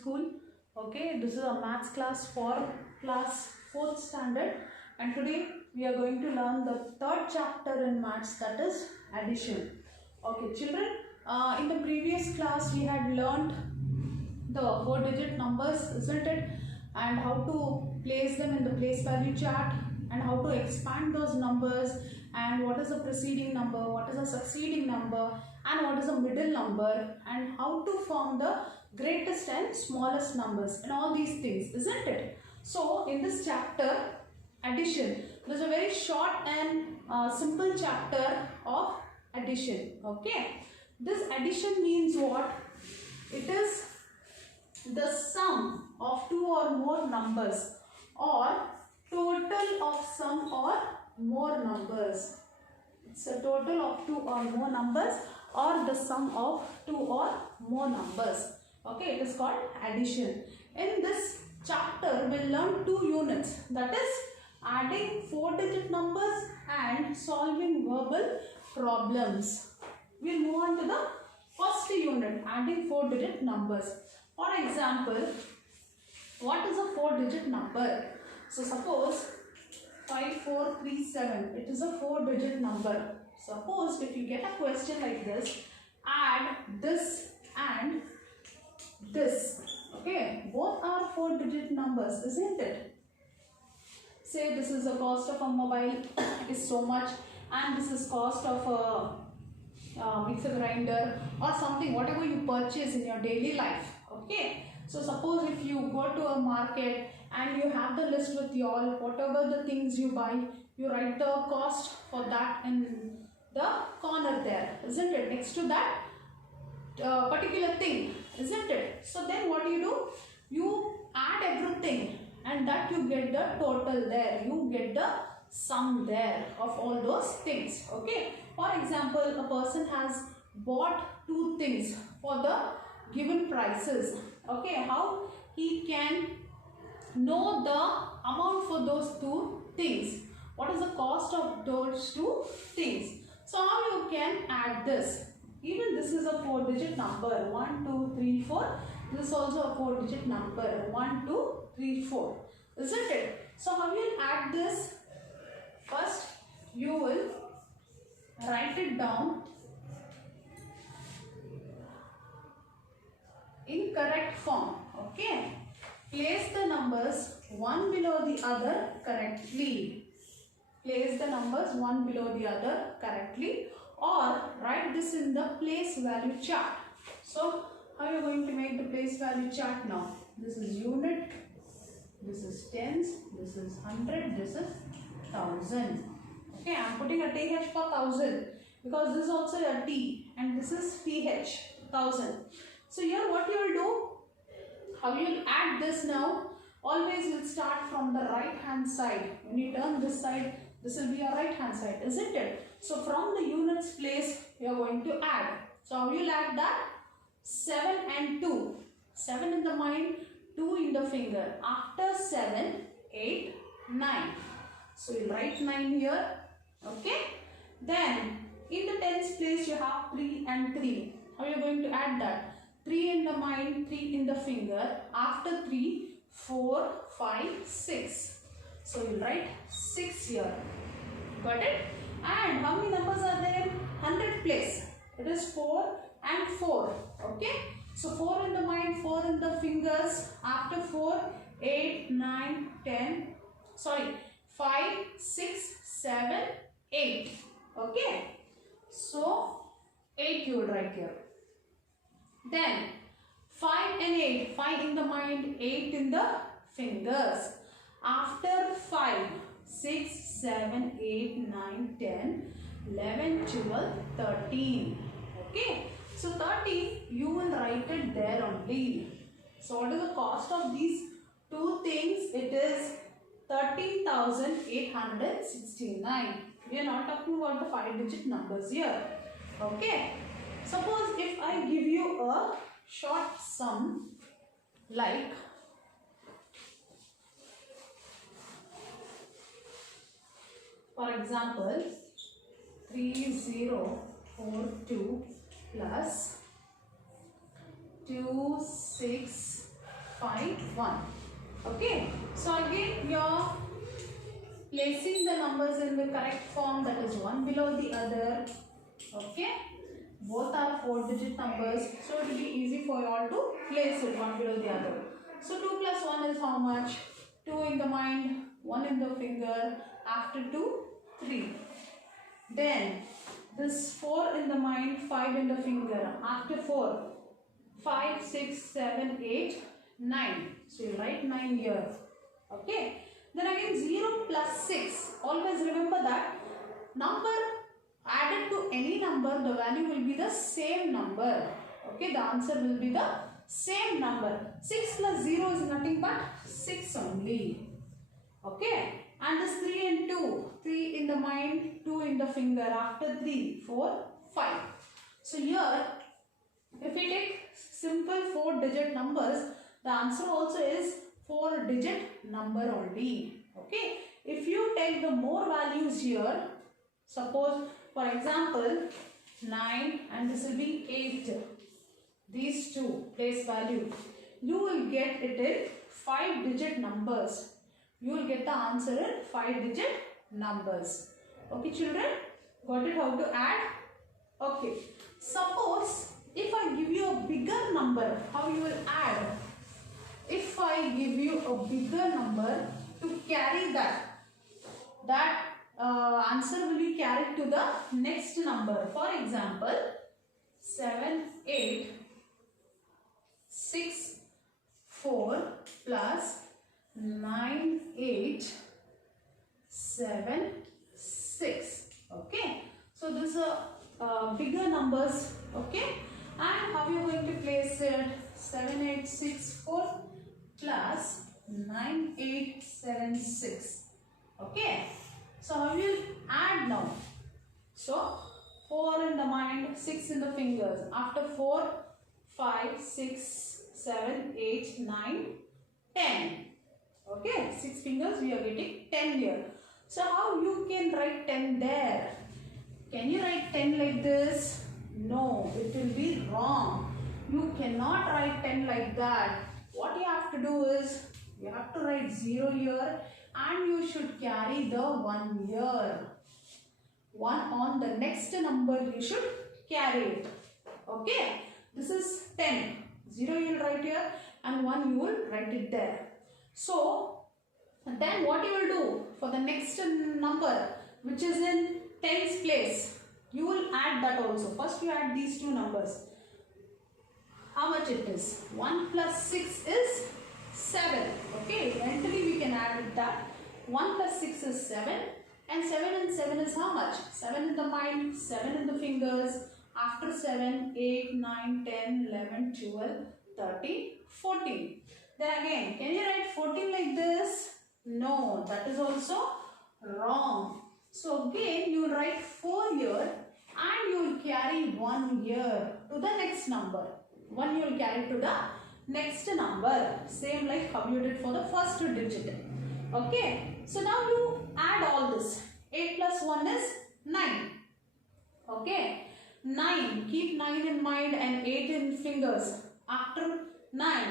school. Okay, this is a maths class for class 4th standard, and today we are going to learn the third chapter in maths, that is addition. Okay children, in the previous class we had learned the 4-digit numbers, isn't it, and how to place them in the place value chart, and how to expand those numbers, and what is the preceding number, what is the succeeding number, and what is the middle number, and how to form the greatest and smallest numbers, and all these things, isn't it? So in this chapter addition, there is a very short and simple chapter of addition. Okay, this addition means what? It is the sum of two or more numbers, or total of some or more numbers. It's a total of two or more numbers, or the sum of two or more numbers. Okay, it is called addition. In this chapter we will learn two units, that is adding 4-digit numbers and solving verbal problems. We will move on to the first unit, adding 4-digit numbers. For example, what is a 4-digit number? So suppose 5437, it is a 4-digit number. Suppose if you get a question like this, add this and this. Okay, both are 4-digit numbers, isn't it? Say this is the cost of a mobile is so much, and this is cost of a mixer grinder or something, whatever you purchase in your daily life. Okay, so suppose if you go to a market and you have the list with you all, whatever the things you buy, you write the cost for that in the corner there, isn't it, next to that particular thing, isn't it? So then what do? You add everything, and that you get the total there, you get the sum there of all those things. Okay, for example, a person has bought two things for the given prices. Okay, how he can know the amount for those two things, what is the cost of those two things? So how you can add this? Even this is a 4-digit number, 1 2 3 4. This is also a 4-digit number, 1 2 3 4, isn't it? So how you will add this? First you will write it down in correct form. Okay, place the numbers one below the other correctly. Place the numbers one below the other correctly, or write this in the place value chart. So how are you going to make the place value chart now? This is unit, this is tens, this is 100, this is 1000. Okay, I am putting a TH for 1000 because this is also a T and this is TH, 1000. So here what you will do, how you will add this now? Always you will start from the right hand side. When you turn this side, this will be your right hand side, isn't it? So from the units place you are going to add. So how you will add that? 7 and 2. 7 in the mind, 2 in the finger. After 7, 8, 9. So you write 9 here. Okay. Then in the tens place you have 3 and 3. How you are going to add that? 3 in the mind, 3 in the finger. After 3, 4, 5, 6. So you write 6 here. Got it? And how many numbers are there? 100 place. It is 4 and 4. Okay. So 4 in the mind, 4 in the fingers. After 4, 8, 9, 10. Sorry, 5, 6, 7, 8. Okay. So 8 you will write here. Then 5 and 8. 5 in the mind, 8 in the fingers. After 5, 6, 7, 8, 9, 10, 11, 12, 13. Okay. So 13, you will write it there only. So what is the cost of these two things? It is 13,869. We are not talking about the 5-digit numbers here. Okay. Suppose if I give you a short sum like for example 3042 plus 26 the correct form, that is one below the other. Okay, both are 4-digit numbers, so it will be easy for you all to place it one below the other. So 2 plus 1 is how much? 2 in the mind, 1 in the finger. After 2, 3. Then this 4 in the mind, 5 in the finger. After 4, 5, 6, 7, 8, 9. So you write 9 here. Okay. Then again 0 plus 6. Always remember that number added to any number, the value will be the same number. Okay. The answer will be the same number. 6 plus 0 is nothing but 6 only. Okay. And this 3 and 2. 3 in the mind, 2 in the finger. After 3, 4, 5. So here, if we take simple 4-digit numbers, the answer also is 4-digit number only. Okay. If you take the more values here, suppose for example 9 and this will be 8. These two place value. You will get it in 5-digit numbers. You will get the answer in 5-digit numbers. Okay children, got it how to add? Okay. Suppose if I give you a bigger number, how you will add? If I give you a bigger number to carry that answer will be carried to the next number. For example, 7, 8, 6, 4 plus 9, 8, 7, 6. Okay. So these are bigger numbers. Okay. And how you are going to place it? 7, 8, 6, 4 plus 9, 8, 7, 6. Okay. So how will you add now? So 4 in the mind, 6 in the fingers. After 4, 5, 6, 7, 8, 9, 10. Okay. 6 fingers we are getting 10 here. So how you can write 10 there? Can you write 10 like this? No, it will be wrong. You cannot write 10 like that. What you have to do is, you have to write 0 here and you should carry the 1 here. 1 on the next number you should carry it. Okay. This is 10. 0 you will write here and 1 you will write it there. So, then what you will do for the next number which is in tens place? You will add that also. First you add these two numbers. How much it is? 1 plus 6 is 7. Okay, eventually we can add it that. 1 plus 6 is 7 and 7 is how much? 7 in the mind, 7 in the fingers. After 7, 8, 9, 10, 11, 12, 13, 14. Then again, can you write 14 like this? No, that is also wrong. So again, you will write 4 here and you will carry 1 here to the next number. 1 you will carry to the next number. Same like how you did for the first digit. Okay. So now you add all this. 8 plus 1 is 9. Okay. 9. Keep 9 in mind and 8 in fingers. After 9,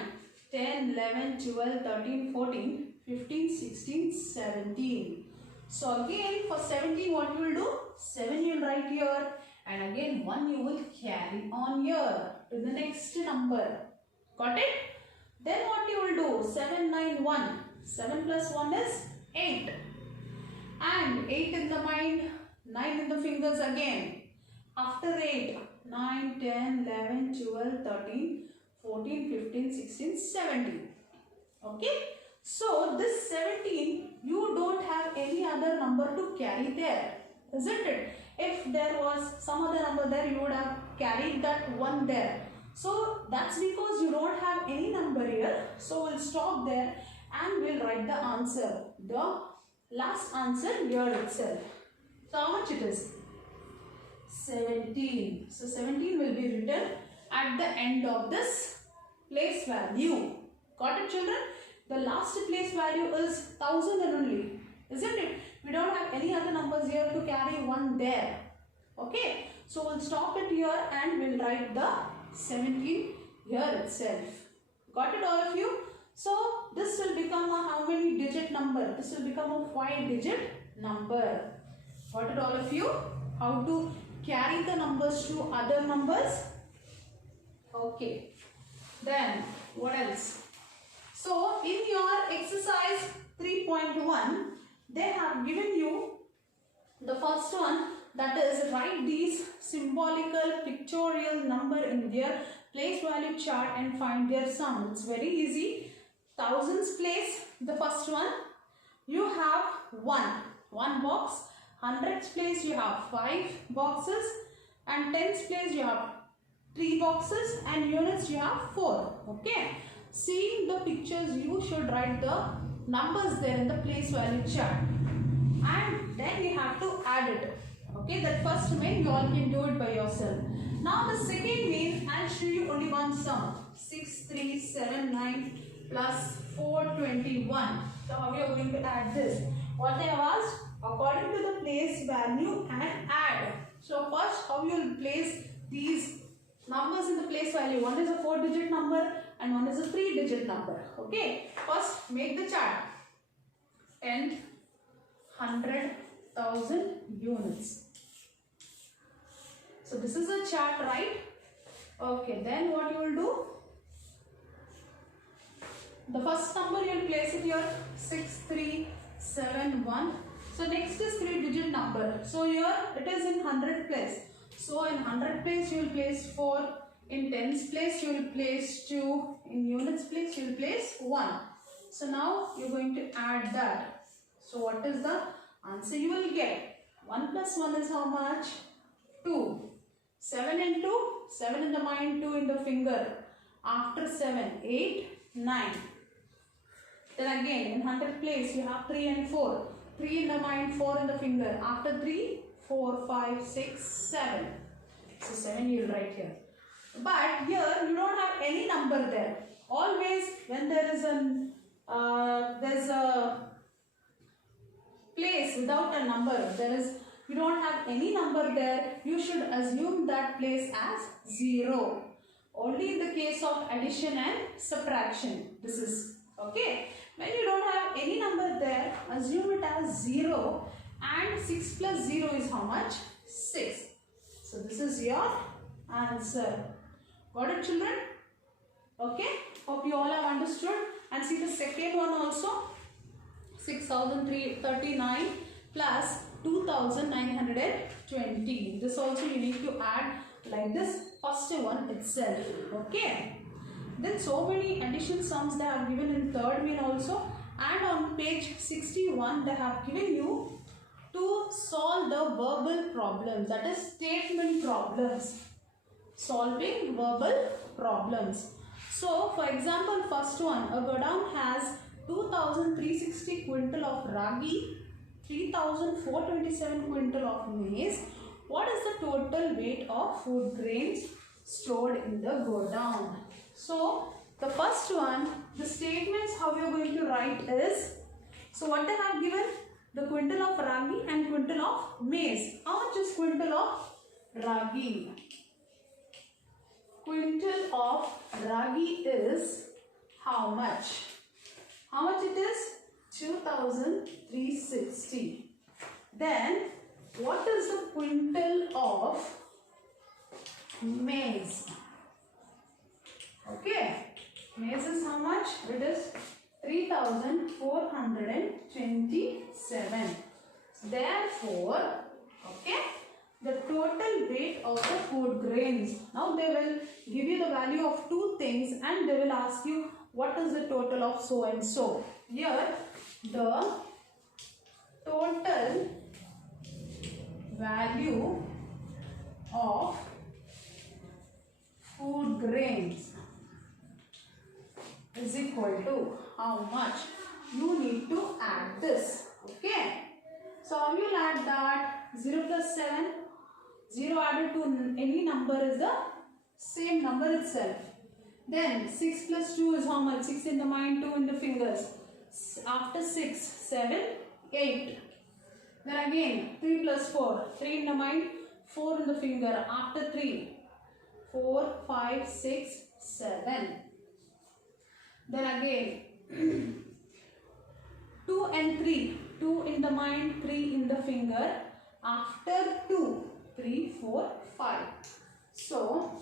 10, 11, 12, 13, 14, 15, 16, 17. So again for 17 what you will do? 7 you will write here and again 1 you will carry on here to the next number. Got it? Then what you will do? 7, 9, 1. 7 plus 1 is 8. And 8 in the mind, 9 in the fingers again. After 8, 9, 10, 11, 12, 13, 14, 15, 16, 17. Okay? So this 17, you don't have any other number to carry there, isn't it? If there was some other number there, you would have carried that 1 there. So that's because you don't have any number here. So we'll stop there and we'll write the answer. The last answer here itself. So how much it is? 17. So 17 will be written at the end of this place value. Got it children? The last place value is 1000 only, isn't it? We don't have any other numbers here to carry 1 there. Okay. So we'll stop it here and we'll write the 17 here itself. Got it all of you? So this will become a how many digit number? This will become a 5-digit number. Got it all of you? How to carry the numbers to other numbers? Okay. Then what else? So in your exercise 3.1, they have given you the first one, that is write these symbolical pictorial number in their place value chart and find their sum. It's very easy. Thousands place, the first one, you have one box. Hundreds place you have 5 boxes, and tens place you have 3 boxes, and units you have 4. Okay. Seeing the pictures, you should write the numbers there in the place value chart, and then you have to add it. Okay, that first main you all can do it by yourself. Now the second main, I'll show you only one sum. 6379 plus 421. So how we are going to add this? What they have asked, according to the place value and add. So first, how you will place these numbers in the place value? One is a 4-digit number and one is a 3-digit number. Okay, first make the chart. 10, 100, 1000 units. So this is a chart, right? Okay, then what you will do? The first number you will place it here, 6371. So next is 3-digit number. So here it is in 100 place. So in 100 place you will place 4. In tens place you will place 2. In units place you will place 1. So now you are going to add that. So what is the answer you will get? 1 plus 1 is how much? 2. 7 into 7 in the mind, 2 in the finger. After 7, 8, 9. Then again in 100 place you have 3 and 4. 3 in the mind, 4 in the finger. After 3, 4, 5, 6, 7. So 7 you will write here. But here you don't have any number there. Always when there is there's a place without a number, you don't have any number there, you should assume that place as 0. Only in the case of addition and subtraction. This is okay. When you don't have any number there, assume it as 0, and 6 plus 0 is how much? 6. So this is your answer. Got it, children? Okay. Hope you all have understood. And see the second one also. 6039 plus 2920. This also you need to add like this first one itself. Okay. Then so many addition sums they have given in third main also, and on page 61 they have given you to solve the verbal problems, that is statement problems. Solving verbal problems. So for example, first one, a godown has 2360 quintal of ragi, 3427 quintal of maize. What is the total weight of food grains stored in the godown? So the first one, the statements how we are going to write is, so what they have given, the quintal of ragi and quintal of maize. How much is quintal of ragi? Quintal of ragi is how much? How much it is? 2360. Then what is the quintal of maize? Okay, maize is how much? It is 3427. Therefore, okay, the total weight of the food grains. Now they will give you the value of two things and they will ask you what is the total of so and so. Here the total value of food grains is equal to how much? You need to add this. Okay. So how you will add that? 0 plus 7. 0 added to any number is the same number itself. Then 6 plus 2 is how much? 6 in the mind, 2 in the fingers. After 6, 7, 8. Then again 3 plus 4. 3 in the mind, 4 in the finger. After 3, 4, 5, 6, 7. Then again 2 and 3. 2 in the mind, 3 in the finger. after 2, 3, 4, 5. So,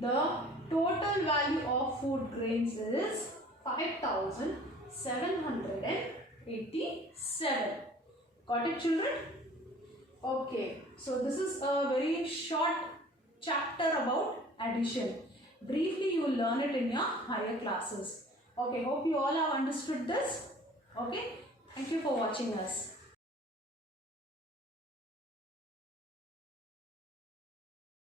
the total value of food grains is 5,787. Got it, children? Okay, so this is a very short chapter about addition. Briefly, you will learn it in your higher classes. Okay, hope you all have understood this. Okay, thank you for watching us.